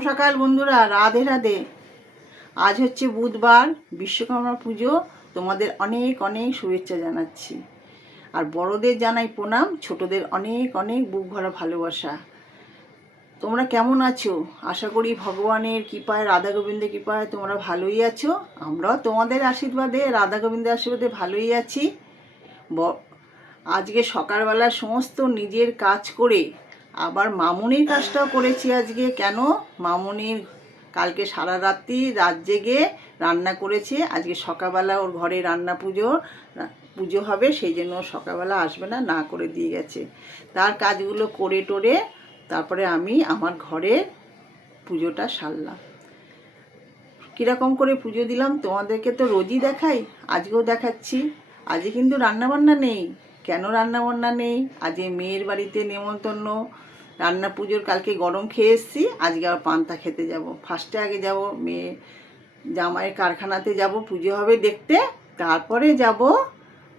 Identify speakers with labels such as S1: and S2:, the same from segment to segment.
S1: সকাল বন্ধুরা, রাধে রাধে। আজ হচ্ছে বুধবার, বিশ্বকর্মা পুজো। তোমাদের অনেক অনেক শুভেচ্ছা জানাচ্ছি। আর বড়দের জানাই প্রণাম, ছোটদের অনেক অনেক বুক ভরা ভালোবাসা। তোমরা কেমন আছো? আশা করি ভগবানের কৃপায়, রাধা গোবিন্দের কৃপায় তোমরা ভালোই আছো। আমরাও তোমাদের আশীর্বাদে, রাধা গোবিন্দের আশীর্বাদে ভালোই আছি। আজকে সকালবেলা সমস্ত নিজের কাজ করে আবার মামুনির কাজটাও করেছি আজকে। কেন? মামুনির কালকে সারা রাত্রি রাত জেগে রান্না করেছে। আজকে সকালবেলা ওর ঘরে রান্না পুজো পুজো হবে, সেই জন্য সকালবেলা আসবে না না করে দিয়ে গেছে। তার কাজগুলো করে টোরে তারপরে আমি আমার ঘরে পুজোটা সারলাম। কীরকম করে পুজো দিলাম? তোমাদেরকে তো রোজই দেখাই, আজকেও দেখাচ্ছি। আজকে কিন্তু রান্নাবান্না নেই। কেন রান্নাবান্না নেই? আজকে মেয়ের বাড়িতে নেমন্তন্ন। রান্না পুজোর কালকে গরম খেয়ে এসেছি, আজকে আবার পান্তা খেতে যাব। ফার্স্টে আগে যাব, মেয়ে জামাইয়ের কারখানাতে যাব, পুজো হবে দেখতে, তারপরে যাব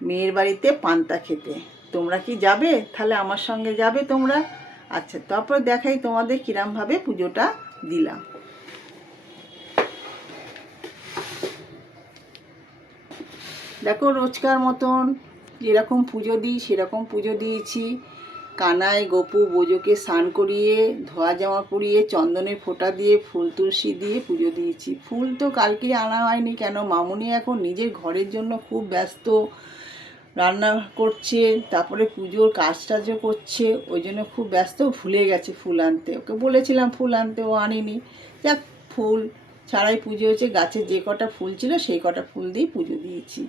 S1: মেয়ের বাড়িতে পান্তা খেতে। তোমরা কি যাবে? তাহলে আমার সঙ্গে যাবে তোমরা। আচ্ছা তারপর দেখাই তোমাদের কিরমভাবে পুজোটা দিলাম। দেখো, রোজকার মতন যেরকম পুজো দিই, সেরকম পুজো দিয়েছি। কানায় গপু বোজোকে স্নান করিয়ে, ধোয়া জামা পরিয়ে চন্দনের ফোঁটা দিয়ে, ফুল তুলসী দিয়ে পুজো দিয়েছি। ফুল তো কালকে আনা হয়নি কেন? মামুনি এখন নিজের ঘরের জন্য খুব ব্যস্ত। রান্না করছে, তারপরে পুজোর কাজ টাজও করছে, ওই জন্য খুব ব্যস্ত। ভুলে গেছে ফুল আনতে। ওকে বলেছিলাম ফুল আনতে, ও আনেনি। যাক, ফুল ছাড়াই পুজো হয়েছে। গাছে যে কটা ফুল ছিল, সেই কটা ফুল দিয়ে পুজো দিয়েছি।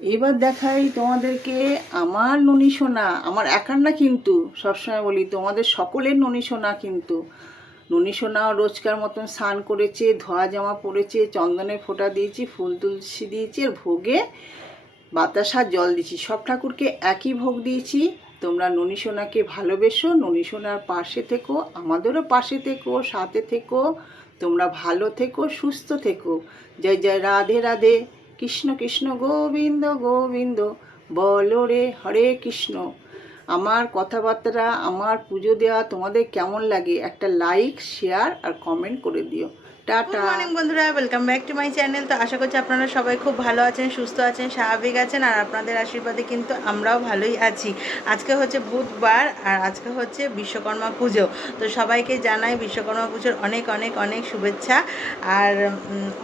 S1: এবার দেখাই তোমাদেরকে আমার ননী সোনা, আমার একার না কিন্তু, সবসময় বলি তোমাদের সকলের ননী সোনা কিন্তু। ননী সোনাও রোজকার মতন স্নান করেছে, ধোয়া জামা পরেছে চন্দনের ফোঁটা দিয়েছি, ফুল তুলসী দিয়েছি, আর ভোগে বাতাসার জল দিয়েছি। সব ঠাকুরকে একই ভোগ দিয়েছি। তোমরা ননী সোনাকে ভালোবেসো, ননী সোনার পাশে থেকো, আমাদেরও পাশে থেকো, সাথে থেকো, তোমরা ভালো থেকো, সুস্থ থেকো। জয় জয়, রাধে রাধে। কৃষ্ণ কৃষ্ণ গোবিন্দ গোবিন্দ, বলো রে হরে কৃষ্ণ। আমার কথাবার্তা, আমার পুজো দেওয়া তোমাদের কেমন লাগে? একটা লাইক শেয়ার আর কমেন্ট করে দিও।
S2: গুড
S1: টাটা
S2: মর্নিং বন্ধুরা। Welcome back to my channel তো আশা করছি আপনারা সবাই খুব ভালো আছেন সুস্থ আছেন স্বাভাবিক আছেন আর আপনাদের আশীর্বাদে কিন্তু আমরাও ভালোই আছি। আজকে হচ্ছে বুধবার আর আজকে হচ্ছে বিশ্বকর্মা পুজো। তো সবাইকে জানাই বিশ্বকর্মা পুজোর অনেক অনেক অনেক শুভেচ্ছা। আর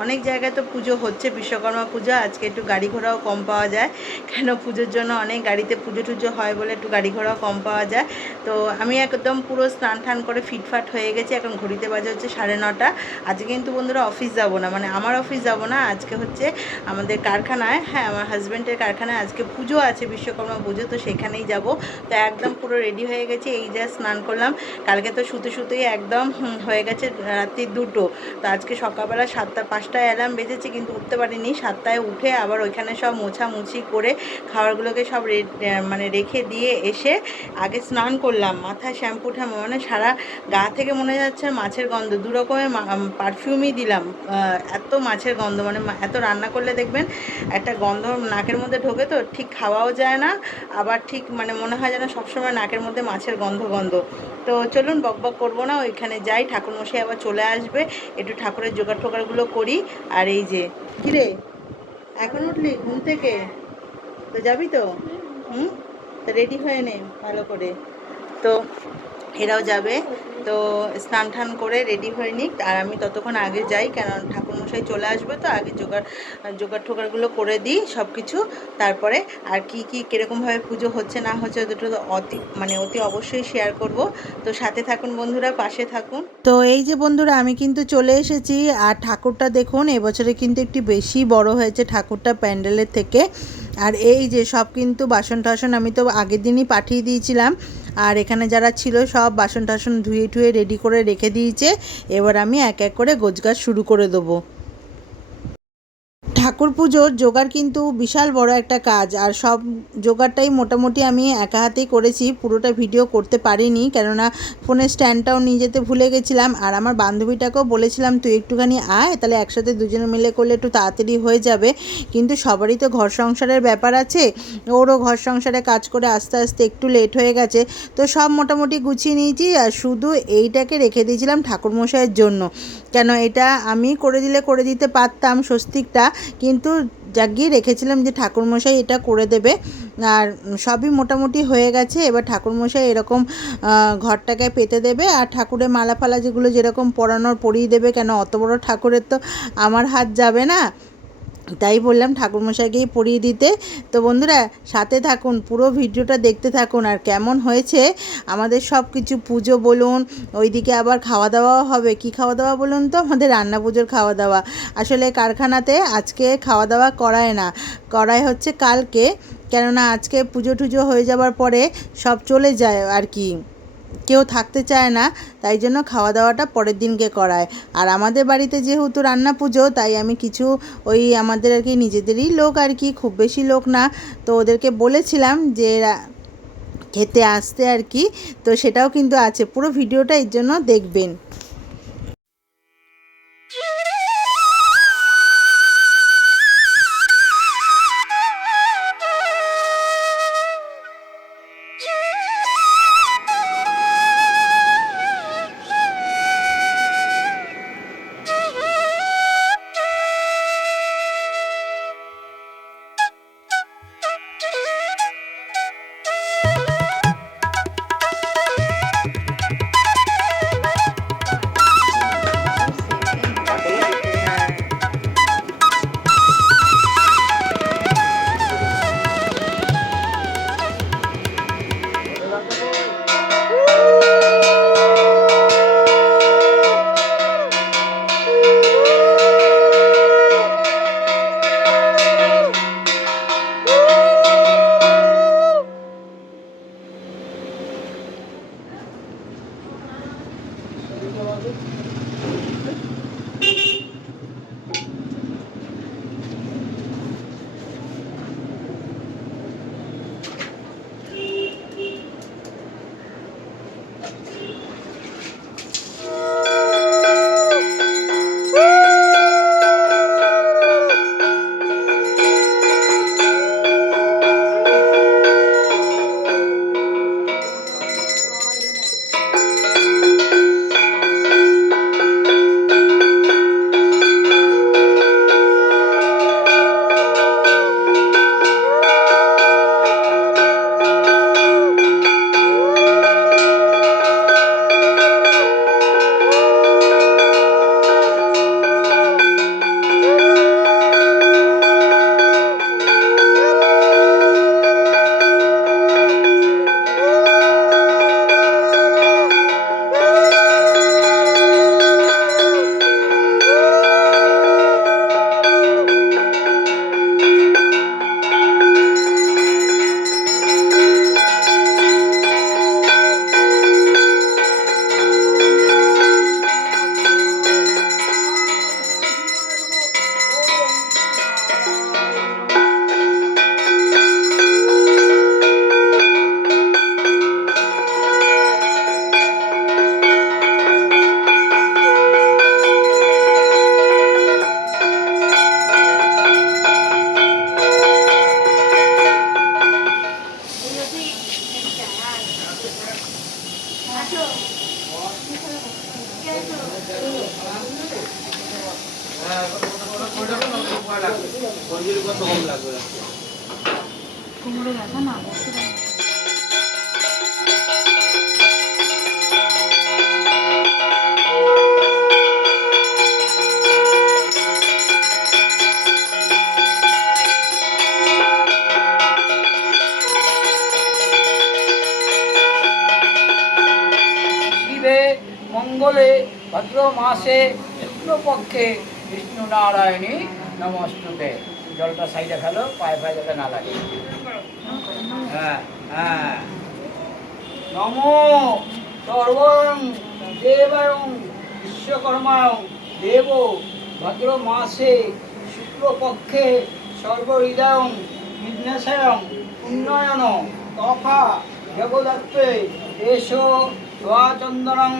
S2: অনেক জায়গায় তো পুজো হচ্ছে বিশ্বকর্মা পুজো। আজকে একটু গাড়ি ঘোড়াও কম পাওয়া যায়। কেন পুজোর জন্য অনেক গাড়িতে পুজো টুজো হয় বলে একটু গাড়ি ঘোড়াও কম পাওয়া যায়। তো আমি একদম পুরো স্নান টান করে ফিটফাট হয়ে গেছি। এখন ঘড়িতে বাজে হচ্ছে সাড়ে নটা। আজকে কিন্তু বন্ধুরা অফিস যাব না। মানে আমার অফিস যাব না, আজকে হচ্ছে আমাদের কারখানায়। হ্যাঁ আমার হাজব্যান্ডের কারখানায় আজকে পুজো আছে, বিশ্বকর্মা পুজো, তো সেখানেই যাব। তো একদম পুরো রেডি হয়ে গেছে, এই যা স্নান করলাম। কালকে তো শুতে শুতেই একদম হয়ে গেছে রাত্রি দুটো। তো আজকে সকালবেলা সাতটা, পাঁচটায় অ্যালার্ম বেজেছে, কিন্তু উঠতে পারিনি। সাতটায় উঠে আবার ওইখানে সব মোছামুছি করে খাবারগুলোকে সব মানে রেখে দিয়ে এসে আগে স্নান করলাম। মাথায় শ্যাম্পু মানে সারা গা থেকে মনে যাচ্ছে মাছের গন্ধ। দু রকমের পারফিউমই দিলাম। এত মাছের গন্ধ মানে এত রান্না করলে দেখবেন একটা গন্ধ নাকের মধ্যে ঢোকে তো, ঠিক খাওয়াও যায় না, আবার ঠিক মানে মনে হয় যেন সবসময় নাকের মধ্যে মাছের গন্ধ গন্ধ। তো চলুন, বক বক করব না, ওইখানে যাই, ঠাকুরমশাই আবার চলে আসবে, একটু ঠাকুরের জোগাড় টোগাড়গুলো করি, আর এই যে, কিরে, এখন উঠলি ঘুম থেকে? তো যাবি তো? হুম? রেডি হয়ে নে, ভালো করে। তো এরাও যাবে। তো স্নান টান করে রেডি হয়ে নিক। আর আমি ততক্ষণ আগে যাই কেন ঠাকুরমশাই চলে আসবে তো, আগে জোগাড় জোগাড় টোগাড়গুলো করে দিই সব কিছু তারপরে আর কি কি কীরকমভাবে পুজো হচ্ছে না হচ্ছে দুটো তো অতি মানে অতি অবশ্যই শেয়ার করব। তো সাথে থাকুন বন্ধুরা, পাশে থাকুন। তো এই যে বন্ধুরা, আমি কিন্তু চলে এসেছি। আর ঠাকুরটা দেখুন, এবছরে কিন্তু একটু বেশি বড় হয়েছে ঠাকুরটা প্যান্ডেলের থেকে। আর এই যে সব কিন্তু বাসন টাসন আমি তো আগের দিনই পাঠিয়ে দিয়েছিলাম। আর এখানে যারা ছিল সব বাসন টাসন ধুয়ে টুয়ে রেডি করে রেখে দিয়েছে। এবার আমি এক এক করে গোছগাছ শুরু করে দেবো। ঠাকুর পুজোর জোগাড় কিন্তু বিশাল বড় একটা কাজ। আর সব জোগাড়টাই মোটামুটি আমি একা হাতেই করেছি, পুরোটা ভিডিও করতে পারিনি। কেননা ফোনের স্ট্যান্ডটাও নিয়ে যেতে ভুলে গেছিলাম। আর আমার বান্ধবীটাকেও বলেছিলাম, তুই একটুখানি আয়, তাহলে একসাথে দুজনে মিলে করলে একটু তাড়াতাড়ি হয়ে যাবে। কিন্তু সবারই তো ঘর সংসারের ব্যাপার আছে। ওরও ঘর সংসারে কাজ করে আস্তে আস্তে একটু লেট হয়ে গেছে। তো সব মোটামুটি গুছিয়ে নিয়েছি। আর শুধু এইটাকে রেখে দিয়েছিলাম ঠাকুরমশাইয়ের জন্য। কেন এটা আমি করে দিলে করে দিতে পারতাম স্বস্তিকটা। কিন্তু জাগিয়ে রেখেছিলাম যে ঠাকুরমশাই এটা করে দেবে। আর সবই মোটামুটি হয়ে গেছে। এবার ঠাকুরমশাই এরকম ঘরটাকে পেতে দেবে। আর ঠাকুরের মালা ফালা যেগুলো যেরকম পরানোর পরিয়ে দেবে, কেন অত বড় ঠাকুরের তো আমার হাত যাবে না। তাই বললাম ঠাকুরমশাইকেই পরিয়ে দিতে। তো বন্ধুরা, সাথে থাকুন, পুরো ভিডিওটা দেখতে থাকুন আর কেমন হয়েছে। আমাদের সব কিছু পুজো বলুন, ওইদিকে আবার খাওয়া দাওয়াও হবে। কি খাওয়া দাওয়া বলুন তো? আমাদের রান্না পুজোর খাওয়া দাওয়া আসলে কারখানাতে আজকে খাওয়া দাওয়া করায় না। করায় হচ্ছে কালকে। কেননা আজকে পুজো টুজো হয়ে যাবার পরে সব চলে যায় আর কি। কেউ থাকতে চায় না, তাই জন্য খাওয়া দাওয়াটা পরের দিনকে করায়। আর আমাদের বাড়িতে যেহেতু রান্না পুজো তাই আমি কিছু ওই আমাদের আর কি নিজেদেরই লোক আর কি, খুব বেশি লোক না। তো ওদেরকে বলেছিলাম যে খেতে আসতে আর কি, তো সেটাও কিন্তু আছে। পুরো ভিডিওটা এর জন্য দেখবেন।
S3: শিবে ভদ্র মাসে শুক্লপক্ষে বিষ্ণু নারায়ণী নমস্তুতে। জলটা সাইডে ফেলো, পায়ে পায়ে যাতে না লাগে। হ্যাঁ হ্যাঁ। নমো সর্বং দেবং বিশ্বকর্মা দেব। ভদ্র মাসে শুক্ল শুক্লপক্ষে সর্বহৃদয়ং বিঘ্নেশয়ং উন্নয়ন তথা জগদত্তে এষ দোয়াচন্দনং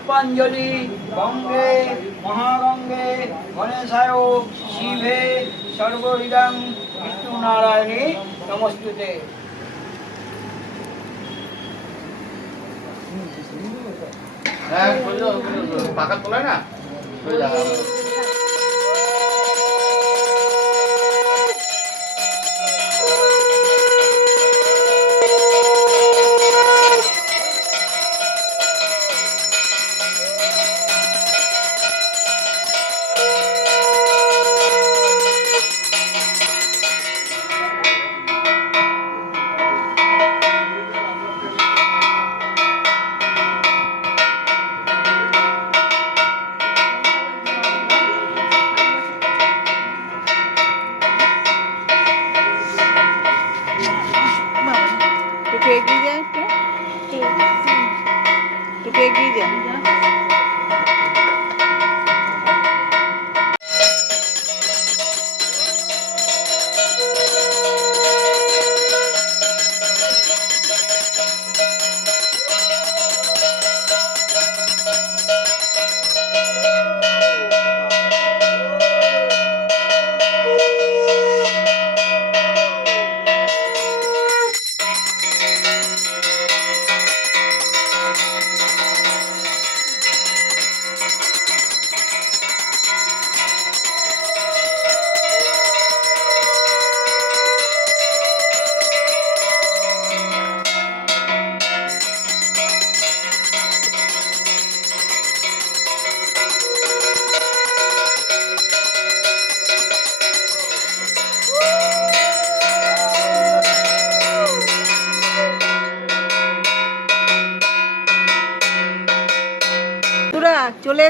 S3: পুষ্পাঞ্জলি গঙ্গে মহাগঙ্গে গণেশায় শিবে সর্বহৃদয়ং বিষ্ণুনারায়ণী নমস্তুতে।
S4: হ্যাঁ পাকা তোলায় না?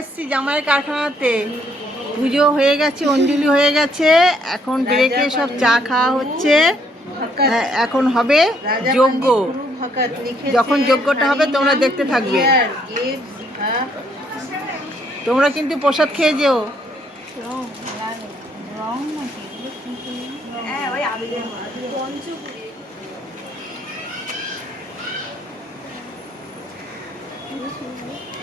S1: এসছি জামাই কারখানাতে। পুজো হয়ে গেছে, অঞ্জলি হয়ে গেছে। এখন ব্রেকে সব চা খাওয়া হচ্ছে। হ্যাঁ, এখন হবে যজ্ঞ। যখন যজ্ঞটা হবে তোমরা দেখতে থাকবে। তোমরা কিন্তু প্রসাদ খেয়ে যেও। Thank you.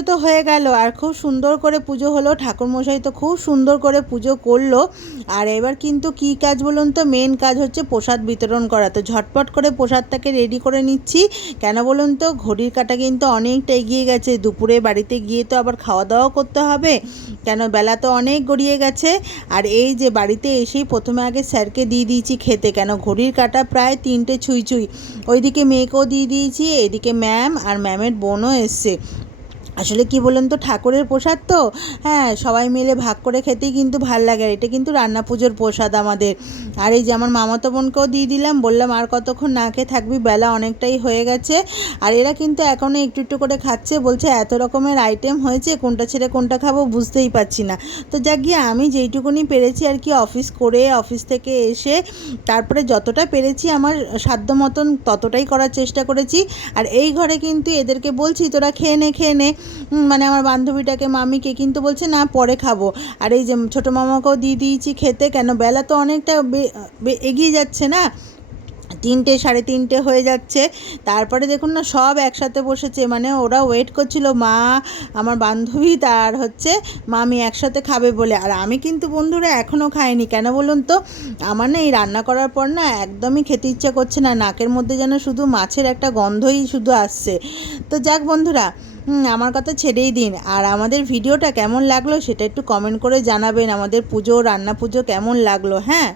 S2: পুজো তো হয়ে গেল আর খুব সুন্দর করে পুজো হলো। ঠাকুরমশাই তো খুব সুন্দর করে পুজো করল। আর এবার কিন্তু কি কাজ বলুন তো? মেন কাজ হচ্ছে প্রসাদ বিতরণ করা। তো ঝটপট করে প্রসাদটাকে রেডি করে নিচ্ছি। কেন বলুন তো? ঘড়ির কাটা কিন্তু অনেকটা এগিয়ে গেছে। দুপুরে বাড়িতে গিয়ে তো আবার খাওয়া দাওয়া করতে হবে। কেন বেলা তো অনেক গড়িয়ে গেছে। আর এই যে বাড়িতে এসেই প্রথমে আগে স্যারকে দিয়ে দিয়েছি খেতে। কেন ঘড়ির কাটা প্রায় তিনটে ছুঁই ছুঁই। ওইদিকে মেয়েকেও দিয়ে দিয়েছি, এদিকে ম্যাম আর ম্যামের বোনও এসছে। আসলে কি বলুন তো, ঠাকুরের প্রসাদ তো? হ্যাঁ সবাই মিলে ভাগ করে খেতেই কিন্তু ভালো লাগে আর এটা কিন্তু রান্না পুজোর প্রসাদ আমাদের। আর এই যে আমার মামাতো বোনকেও দিয়ে দিলাম, বললাম আর কতক্ষণ না খেয়ে থাকবি, বেলা অনেকটাই হয়ে গেছে। আর এরা কিন্তু এখনও একটু একটু করে খাচ্ছে, বলছে এত রকমের আইটেম হয়েছে, কোনটা ছেড়ে কোনটা খাব বুঝতেই পারছি না। তো যাক গিয়ে আমি যেইটুকুনি পেরেছি আর কি অফিস করে, অফিস থেকে এসে তারপরে যতটা পেরেছি আমার সাধ্য মতন ততটাই করার চেষ্টা করেছি। আর এই ঘরে কিন্তু এদেরকে বলছি, তোরা খেয়ে নে খেয়ে নে। মানে আমার বান্ধবীটাকে, মামিকে কিন্তু বলছে, না, পরে খাব। আর এই যে ছোটো মামাকেও দিয়ে দিয়েছি খেতে, কেন বেলা তো অনেকটা এগিয়ে যাচ্ছে না? তিনটে, সাড়ে তিনটে হয়ে যাচ্ছে। তারপরে দেখুন না, সব একসাথে বসেছে। মানে ওরা ওয়েট করছিল, মা, আমার বান্ধবী তার হচ্ছে মামি একসাথে খাবে বলে। আর আমি কিন্তু বন্ধুরা এখনও খাইনি। কেন বলুন তো? আমার না এই রান্না করার পর না একদমই খেতে ইচ্ছা করছে না। নাকের মধ্যে যেন শুধু মাছের একটা গন্ধই শুধু আসছে। তো যাক বন্ধুরা আমার কথা ছেড়েই দিন। আর আমাদের ভিডিওটা কেমন লাগল সেটা একটু কমেন্ট করে জানাবেন। আমাদের পুজো, রান্না পুজো কেমন লাগল হ্যাঁ?